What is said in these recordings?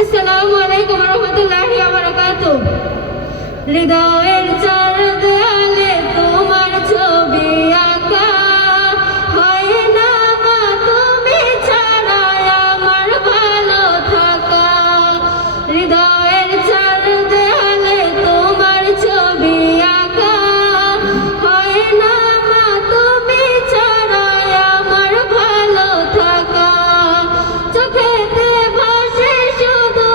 আসসালামু আলাইকুম ওয়া রাহমাতুল্লাহি ওয়া বারাকাতুহু। হৃদয়ের চার দেয়ালে তোমার ছবি আঁকা, হয় না মা তুমি ছাড়া আমার ভালো থাকা। হৃদয়ের চার দেয়ালে তোমার ছবি আঁকা, হয় না মা তুমি ছাড়া আমার ভালো থাকা। চোখেতে ভাসে শুধু,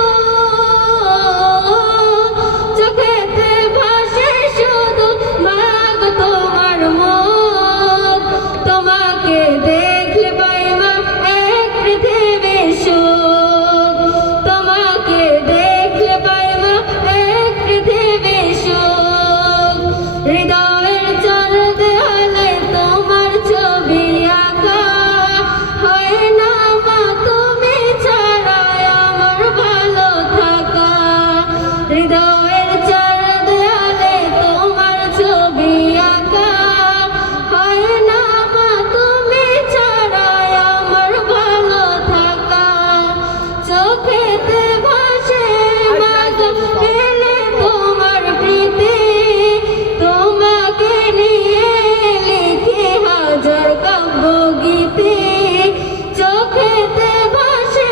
চোখেতে ভাসে শুধু মাগ তোমার মুখ। তোমাকে দেখলে পাই মা এক পৃথিবী সুখ। তোমাকে দেখলে পাই মা এক পৃথিবী সুখ। হৃদয়ের চার দেয়ালে তোমার ছবি আঁকা, হয় না মা তুমি ছাড়া আমার ভালো থাকা। হৃদয়ের চার দেয়ালে তোমার ছবি আঁকা, হয় না মা তুমি ছাড়া আমার ভালো থাকা। চোখেতে ভাসে মাগো এলে তোমার প্রীতি, তোমাকে নিয়ে লিখি হাজার কাব্য গীতি। চোখেতে ভাসে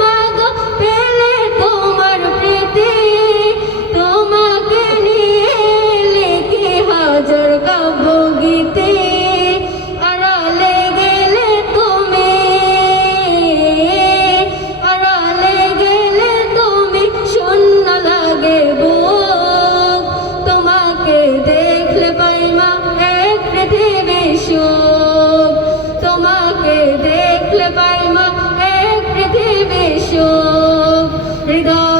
মাগো পেলে তোমার প্রীতি, তোমাকে নিয়ে লিখি হাজার কাব্য গীতি। আড়ালে গেলে তুমি, আড়ালে গেলে তুমি শূন্য লাগে বুক। তোমাকে দেখলে পাই মা এক পৃথিবী সুখ। তোমাকে দেখলে পাই মা এক পৃথিবী সুখ। হৃদয়